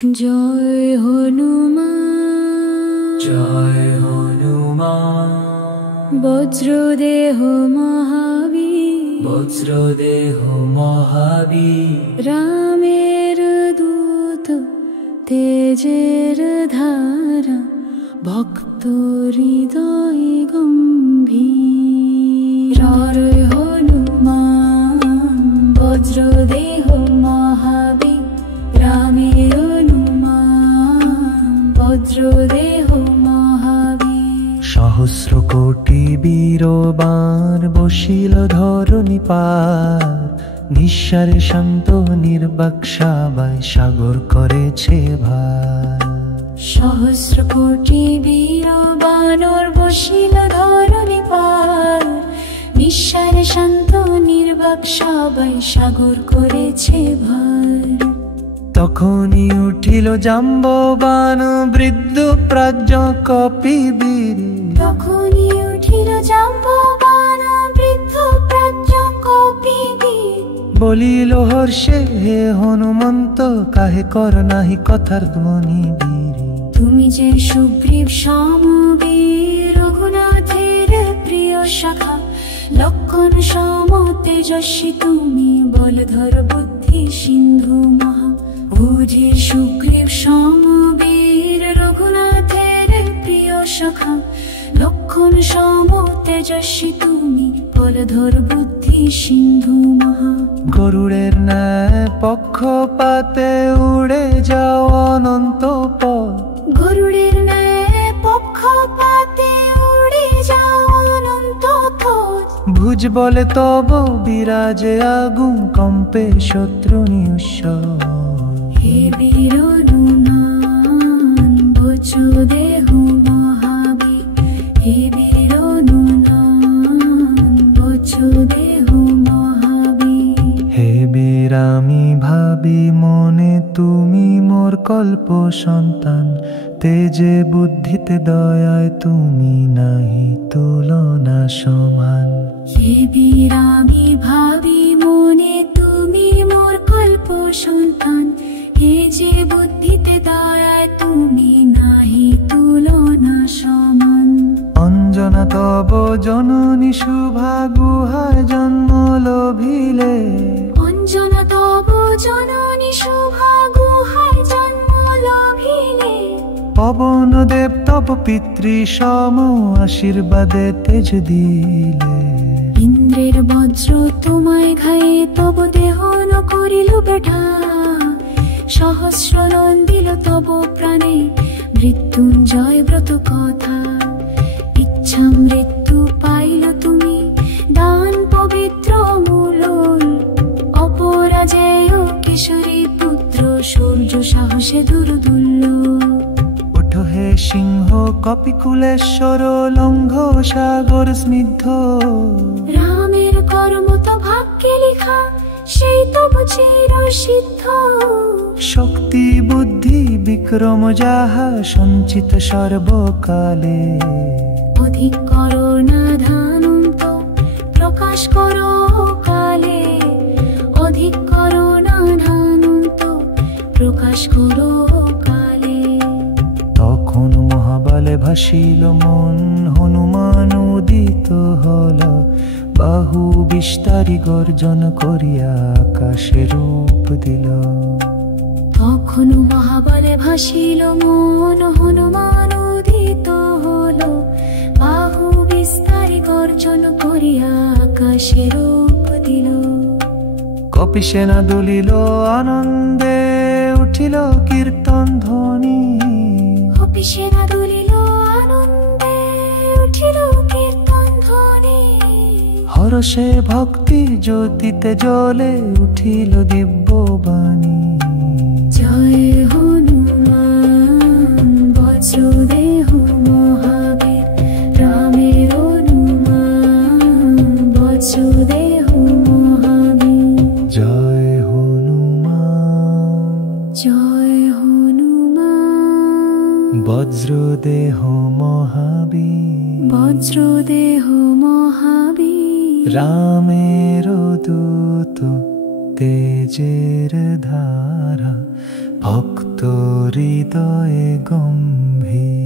জয় হনুমান, জয় হনুমান। বজ্রদেহ মহাবীর, বজ্রদেহ মহাবীর। রামের দূত, তেজের ধারা, ভক্ত হৃদয় গম্ভীর। জয় হনুমান, বজ্রদেহ মহাবীর, রামের বজ্রদেহ মহাবীর। সহস্র কোটি বীরবান বসিল ধরণী পার, নিঃসারে শান্ত নির্বাক সবাই সাগর করেছে ভার। সহস্র কোটি বীর বানর বসিল ধরণী পার, নিঃসারে শান্ত নির্বাক সবাই সাগর করেছে ভার। তখনই উঠিল জাম্ববান বৃদ্ধ প্রাজ্ঞ কপিবীর। তখনই উঠিল জাম্ববান বৃদ্ধ প্রাজ্ঞ কপিবীর। বলিল হর্ষে, হে হনুমন্ত, কাহে কর নাহি কথার ধ্বনি বীর। তুমি যে সুগ্রীব সমবীর, রঘুনাথের প্রিয় শাখা, লক্ষণ সম তেজস্বী তুমি, বলধর বুদ্ধি সিন্ধু মহা। ও যে সুগ্রীব সমবীর, রঘুনাথের প্রিয় শাখা, লক্ষণ সম তেজস্বী তুমি, বলধর বুদ্ধি সিন্ধু মহা। গরুড়ের ন্যায় পক্ষপাতে উড়ে যাও অনন্ত পথ। গরুড়ের ন্যায় পক্ষপাতে উড়ে যাও অনন্ত পথ। ভুজ বলে তব বিরাজে আগুন, কম্পে শত্রু নিঃস্ব। হে বীর হনুমান, বজ্রদেহ মহাবীর। হে বীর হনুমান, বজ্রদেহ মহাবীর। হে বীর আমি ভাবি মনে, তুমি মোর কল্প সন্তান। তেজে বুদ্ধিতে দয়ায় তুমি নাহি তুলনা সমান। হে বীর আমি ভাবি মনে, তুমি মোর কল্প সন্তান। হে যে বুদ্ধিতে দয়ায় তুমি নাহি তুলনা সমান। অঞ্জনা তব জননী শুভা গুহায় জন্ম লভিলে। অঞ্জনা তব জননী শুভা গুহায় জন্ম লভিলে। পবন দেব তব পিতৃ সম আশীর্বাদে তেজ দিলে। ইন্দ্রের বজ্র তোমায় ঘায়ে তব দেহন করিল বেঠা। সহস্র নন্দিল তব প্রাণে, মৃত্যুঞ্জয় ব্রত কথা। ইচ্ছা মৃত্যু পাইল তুমি, দান পবিত্র মূল। অপরাজেয় কিশোরী পুত্র, সূর্য সাহসে দুর্দুল্য। ওঠো হে সিংহ কপিকুলেশ্বর, লঙ্ঘ সাগর স্নিগ্ধ। রামের কর্ম তো ভাগ্যে লিখা, সেই তব চির সিদ্ধ। শক্তি বুদ্ধি বিক্রম যাহা, সঞ্চিত সর্বকালে। অধিক করুণা ধানন্ত, প্রকাশ করো কালে। অধিক করুণা ধানন্ত, প্রকাশ করো কালে। তখন মহাবলে ভাসিল মন, হনুমান উদিত হল। বাহু বিস্তারি গর্জন করিয়া আকাশে রূপ দিল। তখন মহাবলে ভাসিল মন, হনুমান উদিত হল। বাহু বিস্তারি গর্জন করিয়া আকাশে রূপ দিল। কপি সেনা দুলিল আনন্দে, উঠিল কীর্তন ধ্বনি। কপি সেনা দুলিল আনন্দে, উঠিল কীর্তন ধ্বনি। হরষে ভক্তি জ্যোতিতে জ্বলে, উঠিল দিব্য বাণী। জয় হনুমান, বজ্রদেহ মহাবীর। রামের হনুমান, বজ্রদেহ মহাবীর। জয় হনুমান, জয় হনুমান, বজ্রদেহ মহাবীর। বজ্রদেহ মহাবীর। রামের দূত, তেজের ধারা, ভক্ত হৃদয়ে গম্ভীর।